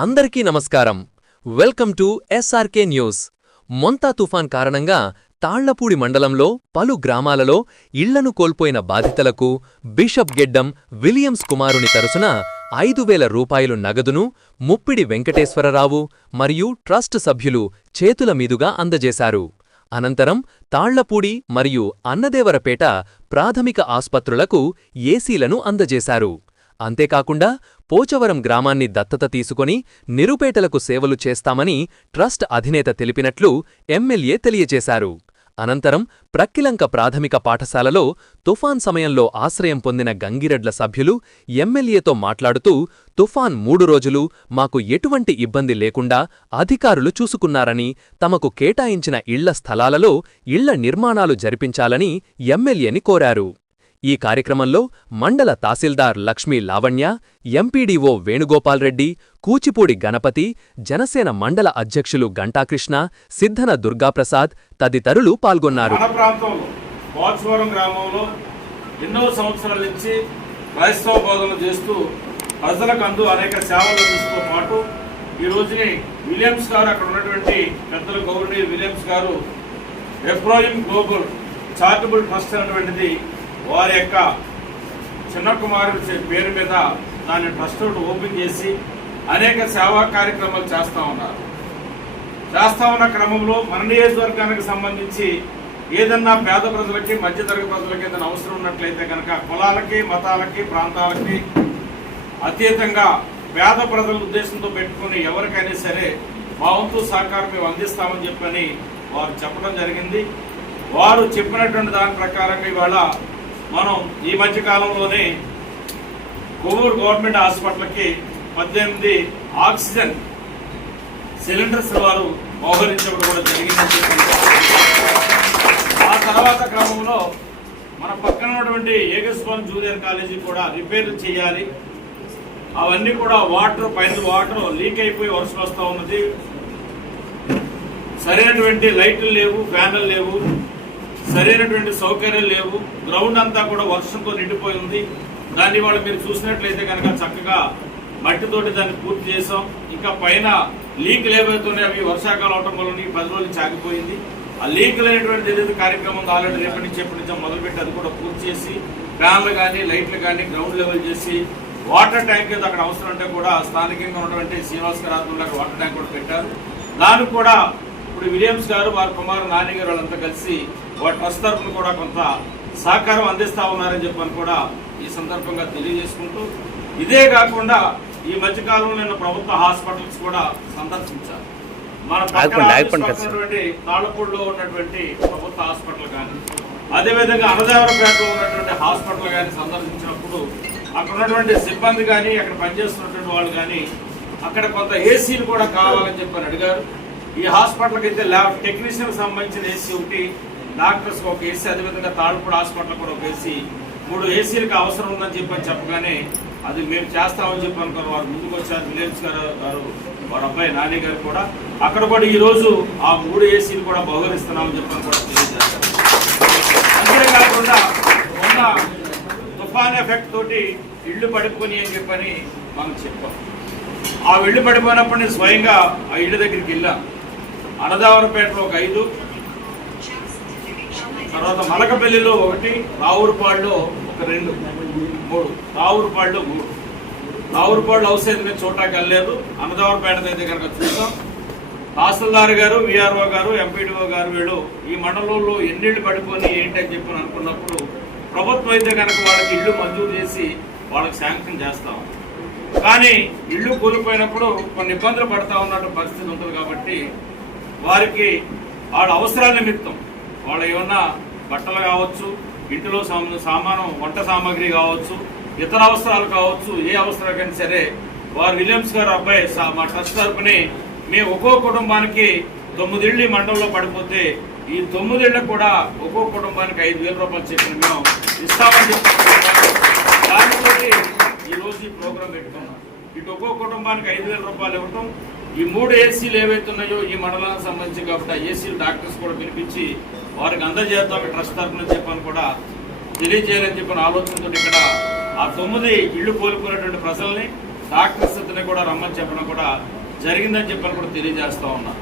అందరికీ నమస్కారం. Welcome to SRK news. Montha తుఫాన్ కారణంగా తాళ్లపూడి మండలంలో పలు గ్రామాలలో ఇళ్లను కోల్పోయిన బాధితులకు బిషప్ గెడ్డం విలియమ్స్ కుమారుని తరచున 5,000 రూపాయలు నగదును ముప్పిడి వెంకటేశ్వరరావు మరియు ట్రస్ట్ సభ్యులు చేతుల మీదుగా అందజేశారు. అనంతరం తాళ్లపూడి మరియు అన్నదేవరపేట ప్రాథమిక ఆస్పత్రులకు ఏసీలను అందజేశారు. అంతేకాకుండా పోచవరం గ్రామాన్ని దత్తత తీసుకొని నిరుపేటలకు సేవలు చేస్తామని ట్రస్ట్ అధినేత తెలిపినట్లు ఎమ్మెల్యే తెలియజేశారు. అనంతరం ప్రక్కిలంక ప్రాథమిక పాఠశాలలో తుఫాన్ సమయంలో ఆశ్రయం పొందిన గంగిరెడ్ల సభ్యులు ఎమ్మెల్యేతో మాట్లాడుతూ, తుఫాన్ 3 రోజులు మాకు ఎటువంటి ఇబ్బంది లేకుండా అధికారులు చూసుకున్నారని, తమకు కేటాయించిన ఇళ్ల స్థలాలలో ఇళ్ల నిర్మాణాలు జరిపించాలని ఎమ్మెల్యేని కోరారు. ఈ కార్యక్రమంలో మండల తహసీల్దార్ లక్ష్మీ లావణ్య, ఎంపీడీఓ వేణుగోపాల్రెడ్డి, కూచిపూడి గణపతి, జనసేన మండల అధ్యక్షులు గంటాకృష్ణ, సిద్ధన దుర్గాప్రసాద్ తదితరులు పాల్గొన్నారు. మన ప్రాంతంలో పోచవరం గ్రామంలో ఎన్నో సంవత్సరాల నుంచి క్రైస్తవ బోధనలు చేస్తూ ప్రజలకు అనేక సేవలు అందిస్తూ పాటు ఈ రోజుని విలియమ్స్ గారు, అక్కడ ఉన్నటువంటి పెద్దల గౌరవనీయులు విలియమ్స్ గారు ఎఫ్రాయిం గ్లోబల్ చారిటబుల్ ట్రస్ట్ అనేటువంటిది వారి యొక్క చిన్న కుమారుడి పేరు మీద దాన్ని ట్రస్ట్ ఓపెన్ చేసి అనేక సేవా కార్యక్రమాలు చేస్తూ ఉన్న క్రమంలో మన నియోజకవర్గానికి సంబంధించి ఏదన్నా పేద ప్రజలకి, మధ్యతరగతి ప్రజలకి ఏదైనా అవసరం ఉన్నట్లయితే కనుక కులాలకి, మతాలకి, ప్రాంతాలకి అతీతంగా పేద ప్రజల ఉద్దేశంతో పెట్టుకుని ఎవరికైనా సరే మా వంతు సహకారం మేము అందిస్తామని చెప్పని వారు చెప్పడం జరిగింది. వారు చెప్పినటువంటి దాని ప్రకారంగా ఇవాళ మనం ఈ మధ్య కాలంలోనే కొవ్వూరు గవర్నమెంట్ హాస్పిటల్కి 18 ఆక్సిజన్ సిలిండర్స్ వారు మోహరించడం కూడా జరిగిందని చెప్పి, ఆ తర్వాత క్రమంలో మన పక్కన ఉన్నటువంటి ఏగస్వామి జూనియర్ కాలేజీ కూడా రిపేర్లు చేయాలి. అవన్నీ కూడా వాటర్ లీక్ అయిపోయి వర్షం వస్తూ ఉన్నది. సరైనటువంటి లైట్లు లేవు, ఫ్యాన్లు లేవు, సరైనటువంటి సౌకర్యాలు లేవు. గ్రౌండ్ అంతా కూడా వర్షంతో నిండిపోయి ఉంది. దాన్ని వాళ్ళు మీరు చూసినట్లయితే కనుక చక్కగా మట్టితోటి దాన్ని పూర్తి చేసాం. ఇంకా పైన లీకులు ఏవైతున్నాయి అవి వర్షాకాలం అవటం వల్ల 10 రోజులు చాగిపోయింది. ఆ లీకులు అనేటువంటి ఏదైతే కార్యక్రమం ఆల్రెడీ రేపటి నుంచి మొదలుపెట్టి అది కూడా పూర్తి చేసి ఫ్యాన్లు కానీ లైట్లు కానీ గ్రౌండ్ లెవెల్ చేసి వాటర్ ట్యాంక్ ఏదో అక్కడ అవసరం అంటే కూడా స్థానికంగా ఉన్నటువంటి శ్రీనివాస్ గారు ఆధ్వర్యంలో వాటర్ ట్యాంక్ కూడా పెట్టారు. దానికి కూడా ఇప్పుడు విలియమ్స్ గారు, వారి కుమారు నాని గారు వాళ్ళంతా కలిసి వారి ట్రస్ట్ తరఫున కూడా కొంత సహకారం అందిస్తా ఉన్నారని చెప్పని కూడా ఈ సందర్భంగా తెలియజేసుకుంటూ, ఇదే కాకుండా ఈ మధ్యకాలంలో నేను ప్రభుత్వ హాస్పిటల్స్ కూడా సందర్శించాను. మన పక్కనటువంటి తాళపూడిలో ఉన్నటువంటి ప్రభుత్వ హాస్పిటల్ కానీ, అదేవిధంగా అన్నదేవరపేటలో ఉన్నటువంటి హాస్పిటల్ కానీ సందర్శించినప్పుడు అక్కడ ఉన్నటువంటి సిబ్బంది కానీ, అక్కడ పనిచేస్తున్నటువంటి వాళ్ళు కానీ అక్కడ కొంత ఏసీలు కూడా కావాలని చెప్పని అడిగారు. ఈ హాస్పిటల్కి అయితే ల్యాబ్ టెక్నీషియన్ సంబంధించిన ఏసీ ఒకటి, డాక్టర్స్ ఒక ఏసీ, అదేవిధంగా తాళపూడి హాస్పిటల్ కూడా ఒక ఏసీ, 3 ఏసీలకు అవసరం ఉందని చెప్పగానే అది మేము చేస్తామని చెప్పి అనుకున్నారు. వారు ముందుకు వచ్చారు. విలియమ్స్ గారు, వారి అబ్బాయి నాని గారు కూడా అక్కడ కూడా ఈ రోజు ఆ 3 ఏసీలు కూడా బహుకరిస్తున్నామని చెప్పని కూడా తెలియజేస్తారు. అంతేకాకుండా ఉన్న తుఫాన్ ఎఫెక్ట్ తోటి ఇళ్లు పడిపోయి అని చెప్పని మనం చెప్పాం. ఆ ఇళ్లు పడిపోయినప్పుడు నేను స్వయంగా ఆ ఇళ్ల దగ్గరికి వెళ్ళాను. అన్నదావరపేటలో ఒక 5, తర్వాత మలకపల్లిలో 1, రావురుపాడులో ఒక 2, 3, రావురుపాడులో 3. రావురుపాడు హౌస్ అయితే మేము చూడటానికి వెళ్ళలేదు. అన్నదావరపేట అయితే కనుక చూసాం. తహసీల్దార్ గారు, విఆర్ఓ గారు, ఎంపీడీఓ గారు వీళ్ళు ఈ మండలంలో ఎన్నిళ్ళు పడిపోయి ఏంటని చెప్పి అనుకున్నప్పుడు ప్రభుత్వం అయితే కనుక వాళ్ళకి ఇళ్లు మంజూరు చేసి వాళ్ళకి శాంక్షన్ చేస్తాం. కానీ ఇళ్లు కూలిపోయినప్పుడు కొన్ని ఇబ్బందులు పడతా ఉన్నట్టు పరిస్థితి ఉంటుంది. కాబట్టి వారికి వాళ్ళ అవసరాల నిమిత్తం వాళ్ళు ఏమన్నా బట్టలు కావచ్చు, ఇంటిలో సామాను, వంట సామాగ్రి కావచ్చు, ఇతర అవసరాలు కావచ్చు, ఏ అవసరాలకైనా సరే వారు విలియమ్స్ గారు అబ్బాయి మా ట్రస్ట్ తరఫుని మేము ఒక్కో కుటుంబానికి 9 ఇళ్ళు ఈ మండలంలో పడిపోతే ఈ 9 ఇళ్ళకు కూడా ఒక్కో కుటుంబానికి 5,000 రూపాయలు చెప్పిన మేము ఇస్తామని చెప్పి దానితో ఈరోజు ఈ ప్రోగ్రాం పెట్టుకున్నాం. ఇటు ఒక్కో కుటుంబానికి 5,000 రూపాయలు ఇవ్వటం, ఈ 3 ఏసీలు ఏవైతున్నాయో ఈ మండలానికి సంబంధించి కాబట్టి ఆ ఏసీలు డాక్టర్స్ కూడా పిలిపించి వారికి అందజేద్దాం ట్రస్ట్ తరఫున చెప్పని కూడా తెలియజేయాలని చెప్పిన ఆలోచనతో ఇక్కడ ఆ 9 ఇళ్లు కోల్పోయినటువంటి ప్రజల్ని డాక్టర్స్ కూడా రమ్మని చెప్పడం కూడా జరిగిందని చెప్పని కూడా తెలియజేస్తా ఉన్నా.